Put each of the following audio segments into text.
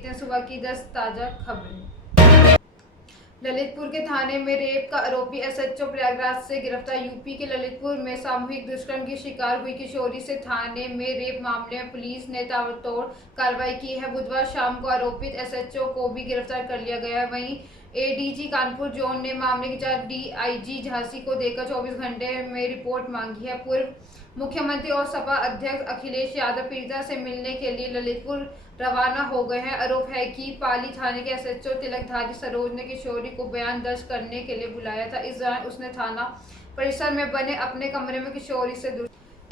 देखते हैं सुबह की 10 ताजा खबरें। ललितपुर के थाने में रेप का आरोपी एसएचओ प्रयागराज से गिरफ्तार। यूपी के ललितपुर में सामूहिक दुष्कर्म की शिकार हुई किशोरी से थाने में रेप मामले में पुलिस ने ताबड़तोड़ कार्रवाई की है। बुधवार शाम को आरोपित एसएचओ को भी गिरफ्तार कर लिया गया है। वहीं एडीजी कानपुर जोन ने मामले की जांच डीआईजी झांसी को देकर 24 घंटे में रिपोर्ट मांगी है। पूर्व मुख्यमंत्री और सपा अध्यक्ष अखिलेश यादव पीड़िता से मिलने के लिए ललितपुर रवाना हो गए हैं। आरोप है कि पाली थाने के एसएचओ तिलकधारी सरोज ने किशोरी को बयान दर्ज करने के लिए बुलाया था। इस दौरान उसने थाना परिसर में बने अपने कमरे में किशोरी से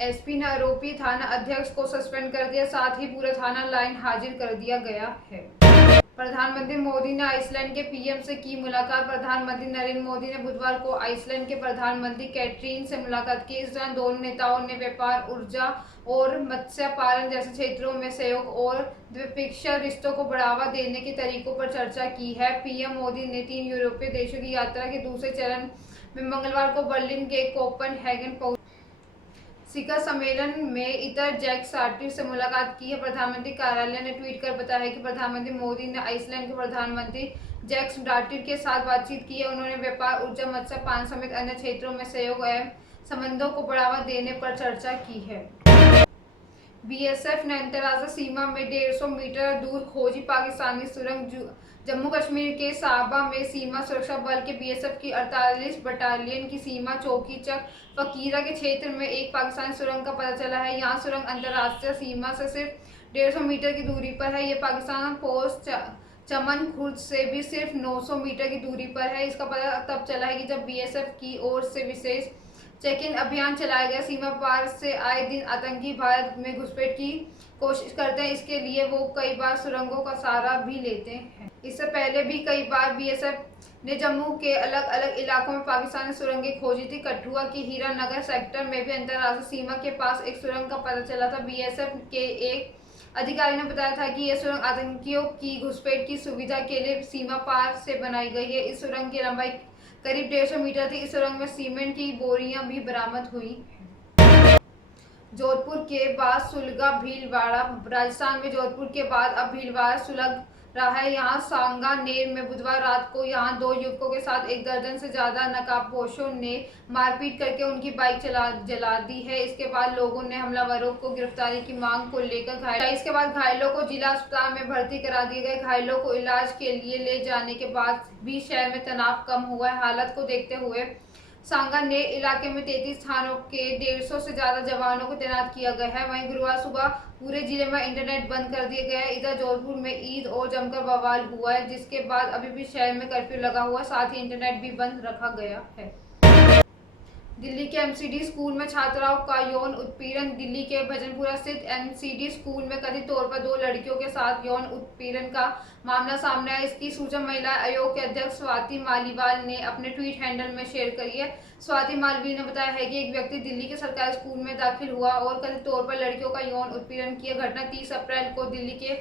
एसपी ने आरोपी थाना अध्यक्ष को सस्पेंड कर दिया, साथ ही पूरा थाना लाइन हाजिर कर दिया गया है। प्रधानमंत्री मोदी ने आइसलैंड के पीएम से की मुलाकात। प्रधानमंत्री नरेंद्र मोदी ने बुधवार को आइसलैंड के प्रधानमंत्री कैटरीन से मुलाकात की। इस दौरान दोनों नेताओं ने व्यापार, ऊर्जा और मत्स्य पालन जैसे क्षेत्रों में सहयोग और द्विपक्षीय रिश्तों को बढ़ावा देने के तरीकों पर चर्चा की है। पीएम मोदी ने 3 यूरोपीय देशों की यात्रा के दूसरे चरण में मंगलवार को बर्लिन के कोपेनहेगन पहुंचे। शिखर सम्मेलन में इतर जैक्स सार्टिर से मुलाकात की है। प्रधानमंत्री कार्यालय ने ट्वीट कर बताया है कि प्रधानमंत्री मोदी ने आइसलैंड के प्रधानमंत्री जैक्स डार्टिर के साथ बातचीत की है। उन्होंने व्यापार, ऊर्जा, मत्स्य पालन समेत अन्य क्षेत्रों में सहयोग एवं संबंधों को बढ़ावा देने पर चर्चा की है। बीएसएफ ने अंतर्राष्ट्रीय सीमा में 150 मीटर दूर खोजी पाकिस्तानी सुरंग। जम्मू कश्मीर के साबा में सीमा सुरक्षा बल के बीएसएफ की 48 बटालियन की सीमा चौकी चक फकीरा के क्षेत्र में एक पाकिस्तानी सुरंग का पता चला है। यहाँ सुरंग अंतर्राष्ट्रीय सीमा से सिर्फ 150 मीटर की दूरी पर है। ये पाकिस्तान पोस्ट चमन खुर्द से भी सिर्फ 900 मीटर की दूरी पर है। इसका पता तब चला है कि जब बीएसएफ की ओर से विशेष चेक-इन अभियान चलाया गया। सीमा पार से आए दिन आतंकी भारत में घुसपैठ की कोशिश करते हैं, इसके लिए वो कई बार सुरंगों का सहारा भी लेते हैं। इससे पहले भी कई बार बीएसएफ ने जम्मू के अलग अलग इलाकों में पाकिस्तानी सुरंगें खोजी थी। कठुआ के हीरानगर सेक्टर में भी अंतर्राष्ट्रीय सीमा के पास एक सुरंग का पता चला था। बीएसएफ के एक अधिकारी ने बताया था कि यह सुरंग आतंकियों की घुसपैठ की सुविधा के लिए सीमा पार से बनाई गई है। इस सुरंग की लंबाई करीब 150 मीटर थी। इस सुरंग में सीमेंट की बोरियां भी बरामद हुई। जोधपुर के बाद सुलगा भीलवाड़ा। राजस्थान में जोधपुर के बाद अब भीलवाड़ा सुलग रहा है। यहाँ सांगानेर में बुधवार रात को यहाँ 2 युवकों के साथ 1 दर्जन से ज्यादा नकाबपोशों ने मारपीट करके उनकी बाइक जला दी है। इसके बाद लोगों ने हमलावरों को गिरफ्तारी की मांग को लेकर इसके बाद घायलों को जिला अस्पताल में भर्ती करा दिए गए। घायलों को इलाज के लिए ले जाने के बाद भी शहर में तनाव कम हुआ है। हालत को देखते हुए सांगानेर इलाके में 33 थानों के 150 से ज्यादा जवानों को तैनात किया गया है। वहीं गुरुवार सुबह पूरे जिले में इंटरनेट बंद कर दिया गया है। इधर जोधपुर में ईद और जमकर बवाल हुआ है, जिसके बाद अभी भी शहर में कर्फ्यू लगा हुआ है, साथ ही इंटरनेट भी बंद रखा गया है। दिल्ली के एमसीडी स्कूल में छात्राओं का यौन उत्पीड़न। दिल्ली के भजनपुरा स्थित एमसीडी स्कूल में कथित तौर पर 2 लड़कियों के साथ यौन उत्पीड़न का मामला सामने आया। इसकी सूचना महिला आयोग के अध्यक्ष स्वाति मालीवाल ने अपने ट्वीट हैंडल में शेयर करी है। स्वाति मालवीय ने बताया है कि एक व्यक्ति दिल्ली के सरकारी स्कूल में दाखिल हुआ और कथित तौर पर लड़कियों का यौन उत्पीड़न किया। घटना 30 अप्रैल को दिल्ली के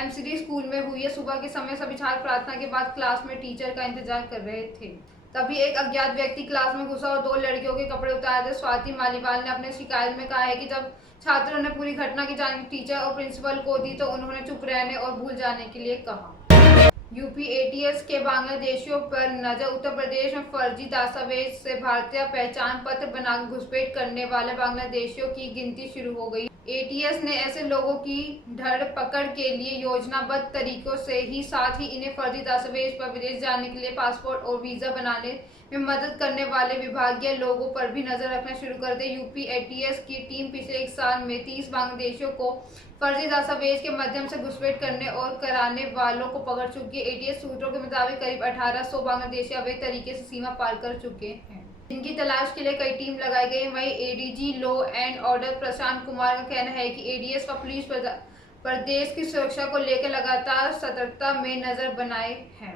एमसीडी स्कूल में हुई है। सुबह के समय सभी छात्र प्रार्थना के बाद क्लास में टीचर का इंतजार कर रहे थे। तभी एक अज्ञात व्यक्ति क्लास में घुसा और 2 लड़कियों के कपड़े उतार थे। स्वाति मालीवाल ने अपने शिकायत में कहा है कि जब छात्रों ने पूरी घटना की जानकारी टीचर और प्रिंसिपल को दी तो उन्होंने चुप रहने और भूल जाने के लिए कहा। यूपी एटीएस के बांग्लादेशियों पर नजर। उत्तर प्रदेश में फर्जी दस्तावेज से भारतीय पहचान पत्र बनाकर घुसपैठ करने वाले बांग्लादेशियों की गिनती शुरू हो गई। एटीएस ने ऐसे लोगों की धरपकड़ के लिए योजनाबद्ध तरीकों से ही साथ ही इन्हें फर्जी दस्तावेज पर विदेश जाने के लिए पासपोर्ट और वीजा बनाने में मदद करने वाले विभागीय लोगों पर भी नजर रखना शुरू कर दे। यूपी एटीएस की टीम पिछले 1 साल में 30 बांग्लादेशियों को फर्जी दस्तावेज के माध्यम से घुसपैठ करने और कराने वालों को पकड़ चुकी है। एटीएस सूत्रों के मुताबिक करीब 1800 बांग्लादेशी अवैध तरीके से सीमा पार कर चुके हैं, जिनकी तलाश के लिए कई टीम लगाई गई। वहीं ADG law and order Prashant Kumar का कहना है कि एटीएस व पुलिस प्रदेश की सुरक्षा को लेकर लगातार सतर्कता में नजर बनाए हैं।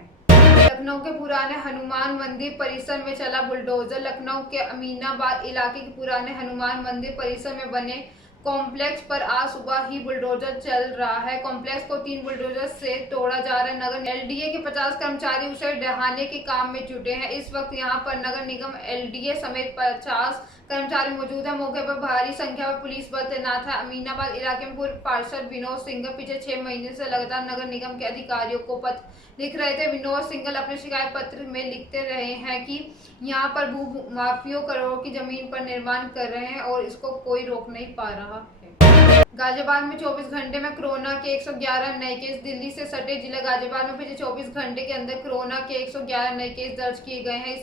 लखनऊ के पुराने हनुमान मंदिर परिसर में चला बुलडोजर। लखनऊ के अमीनाबाद इलाके के पुराने हनुमान मंदिर परिसर में बने कॉम्प्लेक्स पर आज सुबह ही बुलडोजर चल रहा है। कॉम्प्लेक्स को 3 बुलडोजर से तोड़ा जा रहा है। नगर एलडीए के 50 कर्मचारी उसे ढहाने के काम में जुटे हैं। इस वक्त यहां पर नगर निगम एलडीए समेत 50 कर्मचारी मौजूद है। मौके पर भारी संख्या में पुलिस बल तैनात है। अमीनाबाद इलाके में पूर्व पार्षद विनोद सिंघल पिछले 6 महीने से लगातार नगर निगम के अधिकारियों को पत्र लिख रहे थे। विनोद सिंघल अपने शिकायत पत्र में लिखते रहे हैं कि यहाँ पर भू माफियों करोड़ों की जमीन पर निर्माण कर रहे हैं और इसको कोई रोक नहीं पा रहा है। गाजियाबाद में 24 घंटे में कोरोना के 111 नए केस। दिल्ली से सटे जिला गाजियाबाद में पिछले 24 घंटे के अंदर कोरोना के 111 नए केस दर्ज किए गए हैं।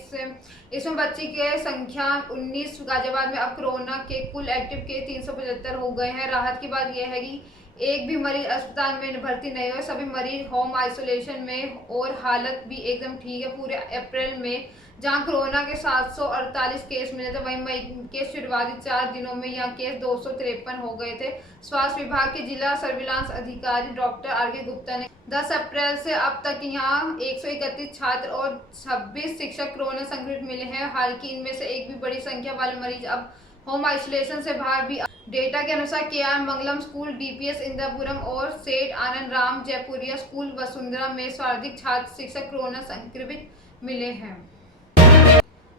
इसमें बच्ची की संख्या 19। गाजियाबाद में अब कोरोना के कुल एक्टिव केस 375 हो गए हैं। राहत की बात यह है कि एक भी मरीज अस्पताल में भर्ती नहीं हुए, सभी मरीज होम आइसोलेशन में और हालत भी एकदम ठीक है। पूरे अप्रैल में जहां कोरोना के 748 केस मिले थे, वहीं मई के शुरुआती 4 दिनों में यहां केस 253 हो गए थे। स्वास्थ्य विभाग के जिला सर्विलांस अधिकारी डॉक्टर आर.के. गुप्ता ने 10 अप्रैल से अब तक यहां 131 छात्र और 26 शिक्षक कोरोना संक्रमित मिले हैं। हालांकि इनमें से एक भी बड़ी संख्या वाले मरीज अब होम आइसोलेशन से बाहर भी। डेटा के अनुसार के.आर. मंगलम स्कूल, डीपीएस इंद्रपुरम और सेठ आनंद राम जयपुरिया स्कूल वसुंधरा में सर्वाधिक छात्र शिक्षक कोरोना संक्रमित मिले हैं।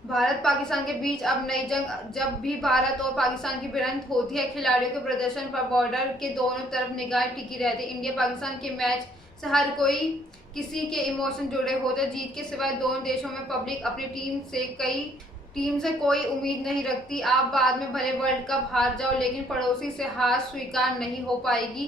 भारत पाकिस्तान के बीच अब नई जंग। जब भी भारत और पाकिस्तान की भिड़ंत होती है, खिलाड़ियों के प्रदर्शन पर बॉर्डर के दोनों तरफ निगाह टिकी रहती है। इंडिया पाकिस्तान के मैच से हर कोई किसी के इमोशन जुड़े होते। जीत के सिवाय दोनों देशों में पब्लिक अपनी टीम से कोई उम्मीद नहीं रखती। आप बाद में भले वर्ल्ड कप हार जाओ, लेकिन पड़ोसी से हार स्वीकार नहीं हो पाएगी।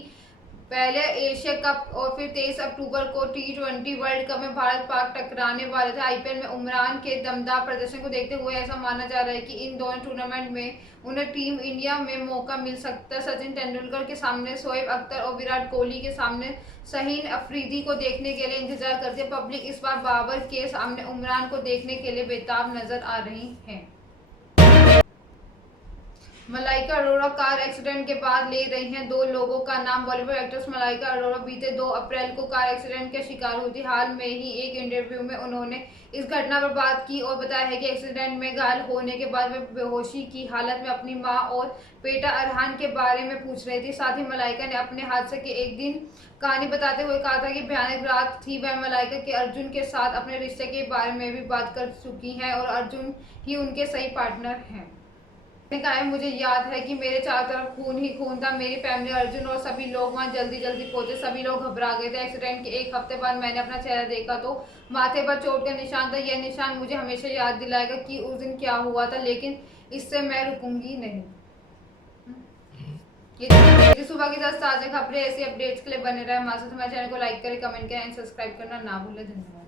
पहले एशिया कप और फिर 23 अक्टूबर को T20 वर्ल्ड कप में भारत पाक टकराने वाले थे। आईपीएल में उमरान के दमदार प्रदर्शन को देखते हुए ऐसा माना जा रहा है कि इन दोनों टूर्नामेंट में उन्हें टीम इंडिया में मौका मिल सकता है। सचिन तेंदुलकर के सामने शोएब अख्तर और विराट कोहली के सामने शाहीन अफरीदी को देखने के लिए इंतजार करती है पब्लिक। इस बार बाबर के सामने उमरान को देखने के लिए बेताब नजर आ रही है। मलाइका अरोड़ा कार एक्सीडेंट के बाद ले रही हैं 2 लोगों का नाम। बॉलीवुड एक्ट्रेस मलाइका अरोड़ा बीते 2 अप्रैल को कार एक्सीडेंट के शिकार हुई थी। हाल में ही एक इंटरव्यू में उन्होंने इस घटना पर बात की और बताया है कि एक्सीडेंट में घायल होने के बाद वे बेहोशी की हालत में अपनी मां और बेटा अरहान के बारे में पूछ रही थी। साथ ही मलाइका ने अपने हादसे के एक दिन कहानी बताते हुए कहा था कि भयानक रात थी। वह मलाइका के अर्जुन के साथ अपने रिश्ते के बारे में भी बात कर चुकी हैं और अर्जुन ही उनके सही पार्टनर हैं। कहा है, मुझे याद है कि मेरे चारों तरफ खून ही खून था। मेरी फैमिली, अर्जुन और सभी लोग वहां जल्दी पहुंचे। सभी लोग घबरा गए थे। एक्सीडेंट के 1 हफ्ते बाद मैंने अपना चेहरा देखा तो माथे पर चोट का निशान था। यह निशान मुझे हमेशा याद दिलाएगा कि उस दिन क्या हुआ था, लेकिन इससे मैं रुकूंगी नहीं। ये सुबह की 10 ताज़ा खबरें। ऐसी अपडेट्स के लिए बने रहे हमारे साथ। हमारे चैनल को लाइक करें, कमेंट करें एंड सब्सक्राइब करना ना भूलें। धन्यवाद।